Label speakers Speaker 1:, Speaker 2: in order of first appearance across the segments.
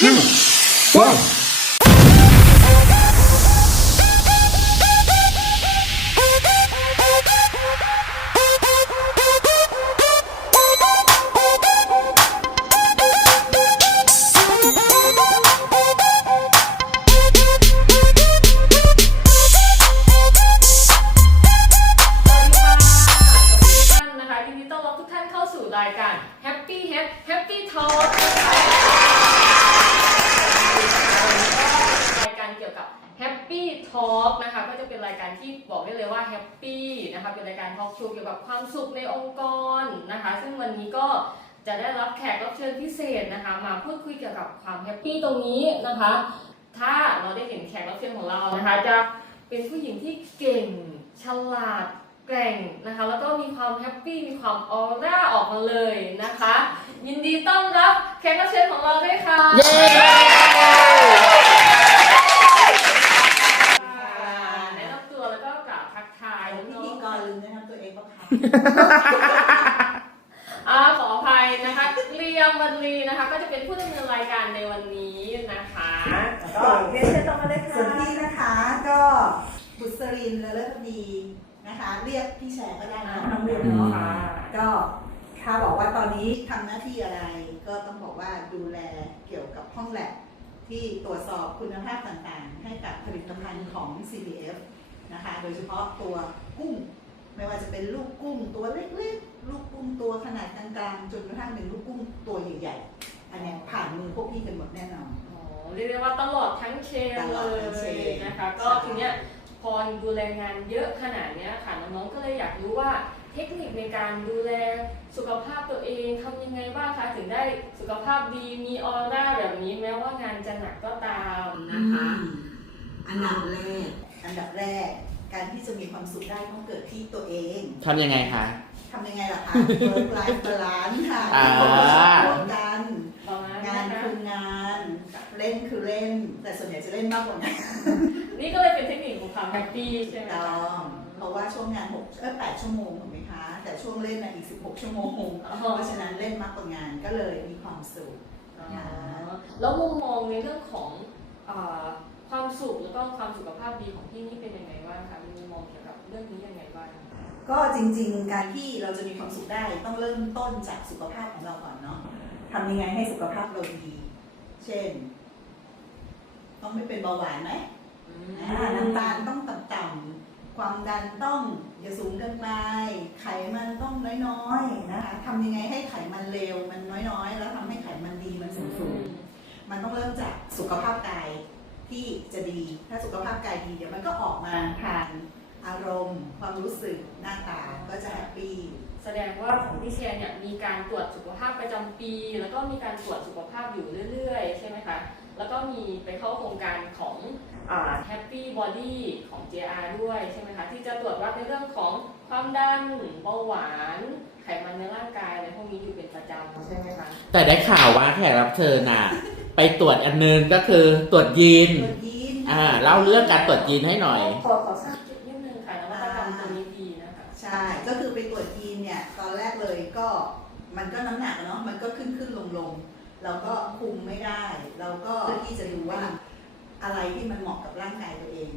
Speaker 1: Tino. Happy Talk นะคะก็จะเป็นรายการที่บอกได้เลยว่า Happy นะคะเป็นรายการทอล์กโชว์เกี่ยวกับความสุขในองค์กรนะคะ ซึ่งวันนี้ก็จะได้รับแขกรับเชิญพิเศษนะคะ มาพูดคุยเกี่ยวกับความแฮปปี้ตรงนี้นะคะ ถ้าเราได้เห็นแขกรับเชิญของเรานะคะ จะเป็นผู้หญิงที่เก่งฉลาดแกร่งนะคะแล้วก็มีความแฮปปี้มีความออร่าออกมาเลยนะคะ ยินดีต้อนรับแขกรับเชิญของเราด้วยค่ะ
Speaker 2: เย้
Speaker 1: แนะนำตัวแล้วก็กล่าวทักทาย
Speaker 3: พิ
Speaker 1: น้อ
Speaker 3: ธี
Speaker 1: ง
Speaker 3: กรลืมแนะนำตัวเองบ้างค่ะ
Speaker 1: ๆอ่าขออภัยนะคะเรียมวันลีนะคะ ก็จะเป็นผู้ดำเนินรายการในวันนี้นะคะ
Speaker 3: ก็เรียนเชิญต่อมาเลยค่ะส่วนพี่นะคะก็บุษรินทร์และเลิศดีนะคะ เรียกพี่แชร์ก็ได้นะน้องเรียนเนาะ
Speaker 1: ค่ะ
Speaker 3: ก็ถ้าบอกว่าตอนนี้ทำหน้าที่อะไร ก็ต้องบอกว่าดูแลเกี่ยวกับห้องแลบที่ตรวจสอบคุณภาพต่างๆ ให้กับผลิตภัณฑ์ของ CBF นะคะ โดยเฉพาะตัวกุ้ง ไม่ว่าจะเป็นลูกกุ้งตัวเล็กๆ ลูกกุ้งตัวขนาดกลางๆ จนกระทั่งเป็นลูกกุ้งตัวใหญ่ๆ อันเนี้ยผ่านมือพวกพี่กันหมดแน่นอน
Speaker 1: อ๋อเรียกได้ว่าตลอดทั้งเชน
Speaker 3: ตล
Speaker 1: เล
Speaker 3: อดทั้งเช
Speaker 1: ย
Speaker 3: น
Speaker 1: นะคะ ก็ทีเนี้ยพอดูแลงานเยอะขนาดเนี้ยค่ะน้องๆก็เลยอยากรู้ว่าเทคนิคในการดูแลสุขภาพตัวเองทำยังไงบ้างคะถึงได้สุขภาพดีมีออร่าแบบนี้แม้ว่างานจะหนักก็ตามนะคะ
Speaker 3: อันดับแรก อันดับแรก การที่จะมีความสุขได้ต้องเกิดที่ตัวเอง
Speaker 4: ทำยังไงคะ
Speaker 3: ทำยังไงล่ะคะ work life balance ค่ะ
Speaker 4: อ่า
Speaker 3: ร่วมกัน
Speaker 1: ประมาณ
Speaker 3: งาน
Speaker 1: นะคะ
Speaker 3: คืองาน เล่นคือเล่น แต่ส่วนใหญ่จะเล่นมากกว่างาน
Speaker 1: นี่ก็เลยเป็นเทคนิคของความแฮปปี้ใช่ไหม
Speaker 3: ต้
Speaker 1: คะ
Speaker 3: องเพราะว่าช่วงงานหกเออแปดชั่วโมงถูกไหมคะ แต่ช่วงเล่นน่ะอีก16ชั่วโมง
Speaker 1: อ๋อ
Speaker 3: เพราะฉะนั้นเล่นมากกว่างานก็เลยมีความสุข
Speaker 1: อ๋อแล้วมุมมองในเรื่องของอ่า ความสุขแล้วก็ความสุขภาพดีของพี่นี่เป็นยังไงบ้างคะมีมุมมองเกี่ยวกับเรื่องนี้ยังไงบ้าง
Speaker 3: ก็จริง ๆ การที่เราจะมีความสุขได้ต้องเริ่มต้นจากสุขภาพของเราก่อนเนาะทำยังไงให้สุขภาพเราดี เช่น ต้องไม่เป็นเบาหวานไหมน้ำตาลต้องต่ำๆความดันต้องอย่าสูงเกินไป ไขมันต้องน้อยๆนะคะทำยังไงให้ไขมันเลวมันน้อยๆ แล้วทำให้ไขมันดีมันสูงๆมันต้องเริ่มจากสุขภาพกาย ที่จะดี ถ้าสุขภาพกายดีเดี๋ยวมันก็ออกมาทางอารมณ์ ความรู้สึกหน้าตาก็จะแฮปปี้
Speaker 1: แสดงว่าของพี่เชียร์เนี่ยมีการตรวจสุขภาพประจำปี แล้วก็มีการตรวจสุขภาพอยู่เรื่อยๆ ใช่ไหมคะ แล้วก็มีไปเข้าโครงการของอ่า Happy Body ของ JR ด้วยใช่ไหมคะ ที่จะตรวจวัดในเรื่องของความดันเบาหวาน ไขมันในร่างกายอะไรพวกนี้อยู่เป็นประจำใช่ไหมคะ
Speaker 4: แต่ได้ข่าวว่าแขกรับเชิญน่ะ ไปตรวจอันนึงก็คือตรวจยีน
Speaker 3: ตรวจยีน
Speaker 4: อ่าเล่าเรื่องการตรวจยีนให้หน่อย
Speaker 1: ขอขอทราบจุดนิดนึงค่ะนวัตกรรมตัวนี้ดีนะคะ
Speaker 3: ใช่ ก็คือไปตรวจยีนเนี่ยตอนแรกเลยก็มันก็น้ำหนักอะเนาะมันก็ขึ้นขึ้นลงลงเราก็คุมไม่ได้ เราก็เพื่อที่จะดูว่าอะไรที่มันเหมาะกับร่างกายตัวเอง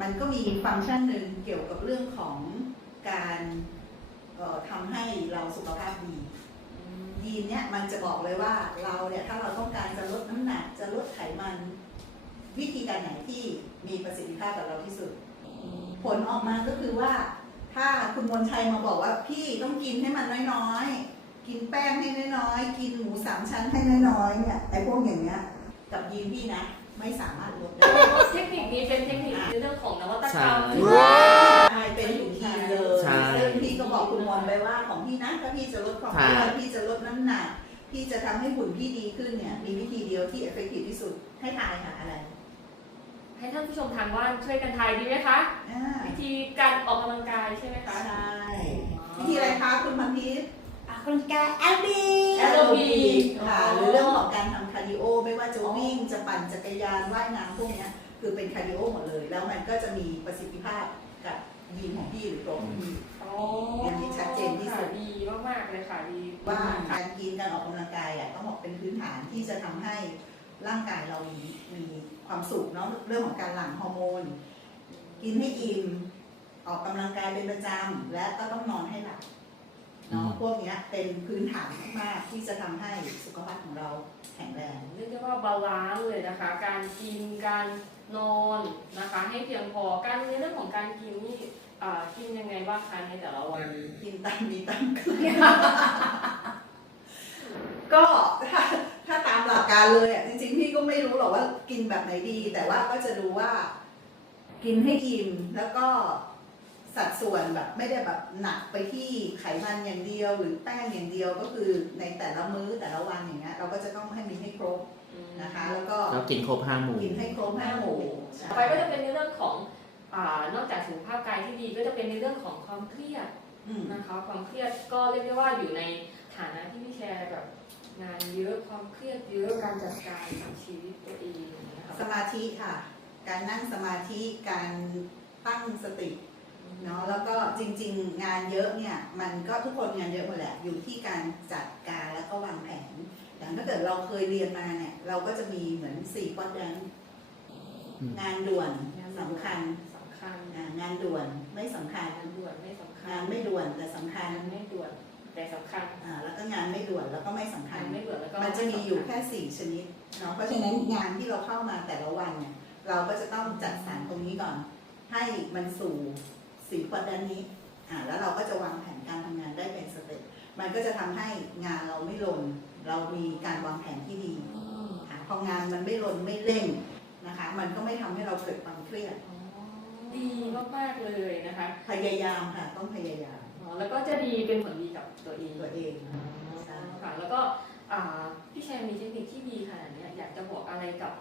Speaker 3: มันก็มีฟังก์ชันหนึ่งเกี่ยวกับเรื่องของการเอ่อทำให้เราสุขภาพดี ยีนเนี่ยมันจะบอกเลยว่าเราเนี่ยถ้าเราต้องการจะลดน้ำหนักจะลดไขมัน วิธีการไหนที่มีประสิทธิภาพกับเราที่สุด ผลออกมาก็คือว่า ถ้าคุณมนชัยมาบอกว่าพี่ต้องกินให้มันน้อยๆ กินแป้งให้น้อยๆ กินหมูสามชั้นให้น้อยๆเนี่ยไอ้พวกอย่างเงี้ยกับยีนพี่นะ ไม่สามารถลดได้
Speaker 1: เทคนิคนี้เป็นเทคนิคในเรื่องของนวัตกรรม
Speaker 4: ใช่
Speaker 1: ที่
Speaker 3: ใช่เป็นถึงยีนเลย
Speaker 4: ใช่
Speaker 3: ซึ่งพี่ก็บอกคุณมนไปว่าของพี่นะถ้าพี่จะลดความอ้วนพี่จะลดน้ำหนัก พี่จะทำให้หุ่นพี่ดีขึ้นเนี่ย มีวิธีเดียวที่เอฟเฟกตีฟที่สุดให้ทายหาอะไร
Speaker 1: ให้ท่านผู้ชมทางบ้านช่วยกันทายดีไหมคะ
Speaker 3: อ่า
Speaker 1: วิธีการออกกำลังกายใช่ไหมคะ
Speaker 3: ใช่วิธีอะไรคะคุณพันธิตออกกำลังกายแอโรบิก
Speaker 1: แอโรบิก
Speaker 3: ค่ะหรือเรื่องของการทำคาร์ดิโอ ไม่ว่าจะวิ่งจะปั่นจักรยานว่ายน้ำพวกเนี้ยคือเป็นคาร์ดิโอหมดเลย แล้วมันก็จะมีประสิทธิภาพกับยีนของพี่หรือตัวของพี่
Speaker 1: อ๋อ
Speaker 3: อันนี้ชัดเจนที่สุด
Speaker 1: ค่ะดีมากๆเลยค่ะดี
Speaker 3: ว่าการกินการออกกำลังกายอะต้องบอกเป็นพื้นฐานที่จะทำให้ร่างกายเรามีมีความสุขเนาะเรื่องของการหลั่งฮอร์โมน กินให้อิ่มออกกำลังกายเป็นประจำและก็ต้องนอนให้หลับเนาะ
Speaker 4: อืม
Speaker 3: พวกเนี้ยเป็นพื้นฐานมากๆที่จะทำให้สุขภาพของเรา แข็งแรง
Speaker 1: เรียกได้ว่าบาลานซ์เลยนะคะ การกินการนอนนะคะ ให้เพียงพอการในเรื่องของการกินนี่อ่ากินยังไงบ้างคะในแต่ละวัน
Speaker 3: กินตามมีตามเกลือก็ถ้าถ้าตามหลักการเลยอะจริงๆพี่ก็ไม่รู้หรอกว่ากินแบบไหนดี แต่ว่าก็จะดูว่า กินให้อิ่มแล้วก็ สัดส่วนแบบไม่ได้แบบหนักไปที่ไขมันอย่างเดียว หรือแป้งอย่างเดียวก็คือในแต่ละมื้อแต่ละวันอย่างเงี้ยเราก็จะต้องให้มีให้ครบนะคะ แล้วก็
Speaker 4: เรากินครบห้าหมู่
Speaker 3: กินให้ครบห้าหมู่
Speaker 1: ต่อไปก็จะเป็นในเรื่องของอานอกจากสุขภาพกายที่ดีก็จะเป็นในเรื่องของความเครียด
Speaker 3: อืม
Speaker 1: นะคะความเครียดก็เรียกได้ว่าอยู่ในฐานะที่พี่แชร์แบบงานเยอะความเครียดเยอะการจัดการกับชีวิตตัวเองนะคะ
Speaker 3: สมาธิค่ะ การนั่งสมาธิการตั้งสติ เนาะแล้วก็จริง ๆ งานเยอะเนี่ยมันก็ทุกคนงานเยอะหมดแหละอยู่ที่การจัดการแล้วก็วางแผนอย่างถ้าเกิดเราเคยเรียนมาเนี่ยเราก็จะมีเหมือนสี่ควอดแดน
Speaker 4: อืม
Speaker 3: งานด่วนสำคัญ
Speaker 1: สำคัญ
Speaker 3: อ่างานด่วนไม่สำคัญ
Speaker 1: งานด่วนไม่สำคัญ
Speaker 3: งานไม่ด่วนแต่สำคัญ
Speaker 1: งานไม่ด่วนแต่สำคัญ
Speaker 3: อ่าแล้วก็งานไม่ด่วนแล้วก็ไม่สำคั
Speaker 1: งา
Speaker 3: ญ
Speaker 1: นไม่ด่วนแล้วก็
Speaker 3: มันจะมีอยู่แค่สี่ชนิดเนาะเพราะฉะนั้นงานที่เราเข้ามาแต่ละวันเนี่ยเราก็จะต้องจัดสรรตรงนี้ก่อน ให้มันสู่ สี่ควอดแดนนี้อ่าแล้วเราก็จะวางแผนการทำงานได้เป็นสเต็ปมันก็จะทำให้งานเราไม่หล่นเรามีการวางแผนที่ดี
Speaker 1: อืม
Speaker 3: ค่ะพองานมันไม่หล่นไม่เร่งนะคะ มันก็ไม่ทำให้เราเกิดความเครียด
Speaker 1: อ๋อดีมากๆเลยนะคะ
Speaker 3: พยายามค่ะต้องพยายาม
Speaker 1: อ๋อแล้วก็จะดีเป็นผลดีกับตัวเอง
Speaker 3: ตัวเองใช่
Speaker 1: ค่ะแล้วก็อ่า พี่แชร์มีเทคนิคที่ดีขนาดเนี้ยอยากจะบอกอะไรกับ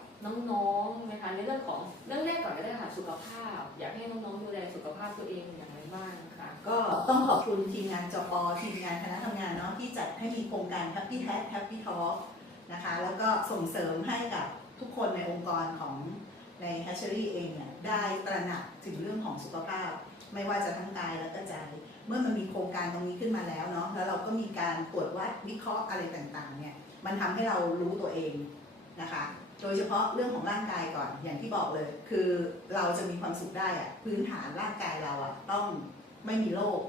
Speaker 1: น้องๆไหมคะในเรื่องของเรื่องแรกก่อนก็ได้ค่ะสุขภาพ อยากให้น้องๆดูแลสุขภาพตัวเองอย่างไรบ้างคะ
Speaker 3: ก็ต้องขอบคุณทีมงานจปทีมงานคณะทำงานเนาะที่จัดให้มีโครงการ Happy t a g Happy Talk นะคะ แล้วก็ส่งเสริมให้กับทุกคนในองค์กรของใน Hatchery เองเนี่ยได้ตระหนักถึงเรื่องของสุขภาพ ไม่ว่าจะทั้งกายและก็ใจ เมื่อมันมีโครงการตรงนี้ขึ้นมาแล้วเนาะแล้วเราก็มีการตรวจวัดวิเคราะห์อะไรต่างๆเนี่ยมันทำให้เรารู้ตัวเองนะคะโดยเฉพาะเรื่องของร่างกายก่อนอย่างที่บอกเลย คือเราจะมีความสุขได้อะพื้นฐานร่างกายเราอะต้องไม่มีโรค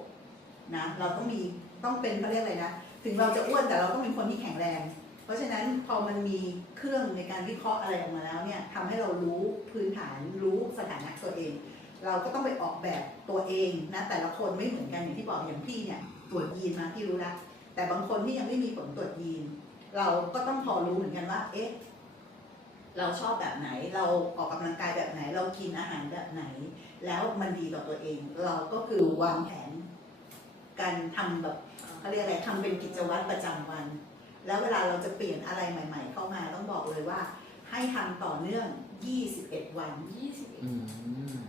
Speaker 3: นะเราต้องมีต้องเป็นเขาเรียกอะไรนะถึงเราจะอ้วนแต่เราต้องเป็นคนที่แข็งแรง เพราะฉะนั้นพอมันมีเครื่องในการวิเคราะห์อะไรออกมาแล้วเนี่ยทำให้เรารู้พื้นฐานรู้สถานะตัวเอง เราก็ต้องไปออกแบบตัวเองนะแต่ละคนไม่เหมือนกันอย่างที่บอกอย่างพี่เนี่ยตรวจยีนมาพี่รู้ละแต่บางคนที่ยังไม่มีผลตรวจยีน เราก็ต้องพอรู้เหมือนกันว่า เอ๊ะเราชอบแบบไหนเราออกกำลังกายแบบไหน เรากินอาหารแบบไหน แล้วมันดีต่อตัวเอง เราก็คือวางแผน การทำแบบเขาเรียกอะไรทำเป็นกิจวัตรประจำวัน แล้วเวลาเราจะเปลี่ยนอะไรใหม่ ๆ เข้ามาต้องบอกเลยว่า ให้ทำต่อเนื่อง 21 วัน
Speaker 1: ยี่สิบ
Speaker 4: อืม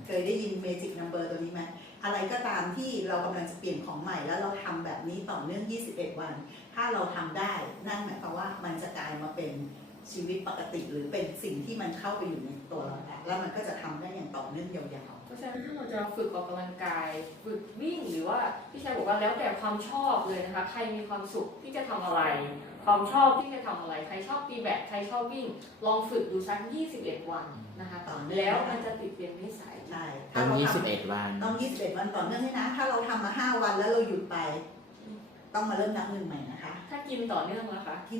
Speaker 3: เคยได้ยิน Magic Number ตัวนี้ไหมอะไรก็ตามที่เรากำลังจะเปลี่ยนของใหม่แล้วเราทำแบบนี้ต่อเนื่อง 21 วัน ถ้าเราทำได้นั่นหมายความว่ามันจะกลายมาเป็นชีวิตปกติ หรือเป็นสิ่งที่มันเข้าไปอยู่ในตัวเราแล้วแล้วมันก็จะทำได้อย่างต่อเนื่องยาว
Speaker 1: เพราะฉะนั้นถ้าเราจะฝึกออกกำลังกาย ฝึกวิ่งหรือว่าพี่แชร์บอกว่าแล้วแต่ความชอบเลยนะคะ ใครมีความสุขที่จะทำอะไร ความชอบที่จะทำอะไร ใครชอบตีแบดใครชอบวิ่ง ลองฝึกดูสัก 21 วันนะคะแล้วมันจะติดเป็นนิสัย
Speaker 3: ๆใช่
Speaker 4: ต้
Speaker 3: ถ้า
Speaker 4: อง
Speaker 3: เรา
Speaker 4: ยี่
Speaker 3: ท
Speaker 4: สิบเอ็ดวันำ
Speaker 3: ต้อง 21 วันต่อเนื่องให้นะ ถ้าเราทำมา 5 วันแล้วเราหยุดไป ต้องมาเริ่มนับหนึ่งใหม่นะคะ
Speaker 1: ถ้ากินต่อเนื่องนะคะ
Speaker 3: กิน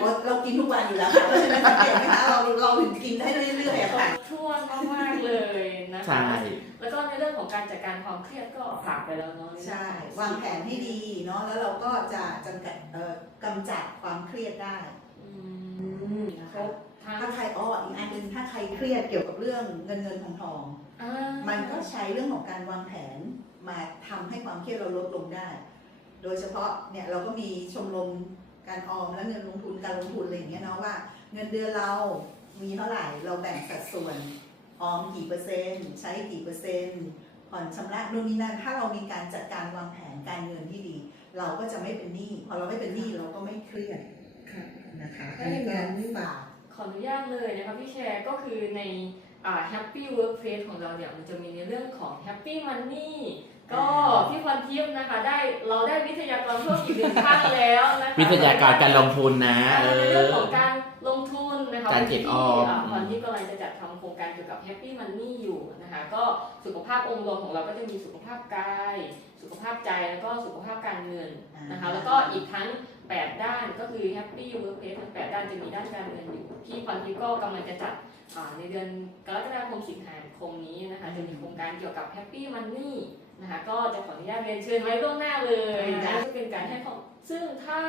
Speaker 3: โอ๊ยเรากินทุกวันอยู่แล้วค่ะเพราะฉะนั้นสังเกตไหมคะเราเราถึงกินได้เรื่อยๆอะค่ะ
Speaker 1: ช่วงมากๆเลย นะคะ
Speaker 4: ใช่
Speaker 1: แล้วก็ในเรื่องของการจัดการความเครียดก็ฝากไปแล้วเนาะ
Speaker 3: ใช่ วางแผนให้ดีเนาะแล้วเราก็จะจำกัดเอ่อกำจัดความเครียดได้
Speaker 1: อืมครบทั้ง
Speaker 3: ถ้าใครอ้ออีกอันหนึงถ้าใครเครียดเกี่ยวกับเรื่องเงินเงินทองทอง
Speaker 1: อ่า
Speaker 3: มันก็ใช้เรื่องของการวางแผนมาทำให้ความเครียดเราลดลงได้ โดยเฉพาะเนี่ยเราก็มีชมรมการออมและเงินลงทุนการลงทุนอะไรอย่างเงี้ยเนาะว่า เงินเดือนเรามีเท่าไหร่เราแบ่งสัดส่วน ออมกี่เปอร์เซ็นต์ ใช้กี่เปอร์เซ็นต์ ผ่อนชำระนู่นนี่นั่น ถ้าเรามีการจัดการวางแผนการเงินที่ดี เราก็จะไม่เป็นหนี้ พอเราไม่เป็นหนี้เราก็ไม่เครียด
Speaker 1: ค่ะ
Speaker 3: นะคะ
Speaker 1: ถ้าอย่างนั้น
Speaker 3: ฝาก
Speaker 1: ขออนุญาตเลยนะคะพี่แชร์ก็คือในอ่า Happy Workplace ของเราเนี่ยมันจะมีในเรื่องของ Happy Money ก็พี่พรทิพย์นะคะได้เราได้วิทยากรเพิ่มอีกหนึ่งท่านแล้วนะคะ
Speaker 4: วิทยาการการลงทุนนะเอ
Speaker 1: ในเรื่อง
Speaker 4: อ
Speaker 1: ของการลงทุนนะคะนะคะ
Speaker 4: การเก็บออม
Speaker 1: วันที่วันที่กำลังจะ ก็สุขภาพองค์รวมของเราก็จะมีสุขภาพกาย สุขภาพใจแล้วก็สุขภาพการเงินนะคะ แล้วก็อีกทั้ง 8 ด้านก็คือ Happy Workplace ทั้ง8ด้านจะมีด้านการเงินอยู่ที่พรทิพย์ก็กำลังจะจัดอ่าในเดือนกรกฎาคมสิงหาคมนี้นะคะจะมีโครงการเกี่ยวกับ Happy Money นะคะก็จะขออนุญาตเรียนเชิญไว้ล่วงหน้าเลยนะจะเป็นการให้ความซึ่งถ้า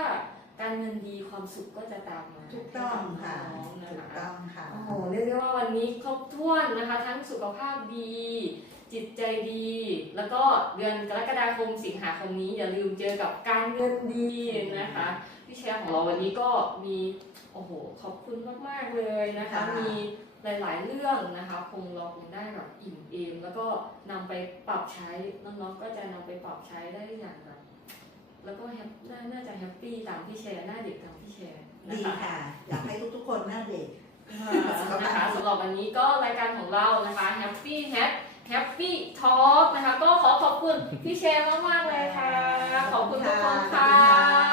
Speaker 1: การเงินดีความสุขก็จะตามมา
Speaker 3: ถูกต้องค่ะ
Speaker 1: ให้กับน้องๆนะ
Speaker 3: ถูก
Speaker 1: คะ
Speaker 3: ต้องค่ะ
Speaker 1: โอ้โหเรียกได้ว่าวันนี้ครบถ้วนนะคะ ทั้งสุขภาพดี จิตใจดี แล้วก็เดือนกรกฎาคมสิงหาคมนี้อย่าลืมเจอกับการเงินดีนะคะพี่แชร์ของเราวันนี้ก็มีโอ้โหขอบคุณมากๆเลยนะคะ
Speaker 3: ค่ะ
Speaker 1: มีหลายๆ เรื่องนะคะคงเราคงได้แบบอิ่มเอมแล้วก็นำไปปรับใช้น้องๆก็จะนำไปปรับใช้ได้อย่างแบบ แล้วก็แฮปน่าน่าจะแฮปปี้ตามที่แชร์หน้าเด็กตามที่แชร์นะ
Speaker 3: ดี
Speaker 1: คะ
Speaker 3: ค่ะ อยากให้ทุกๆคนหน้าเด็ก
Speaker 1: นะคะสำหรับวันนี้ก็รายการของเรานะคะ Happy Hat Happy Talk นะคะ ก็ขอขอบคุณพี่แชร์มากๆเลยค่ะ ขอบคุณทุกคนค่ะ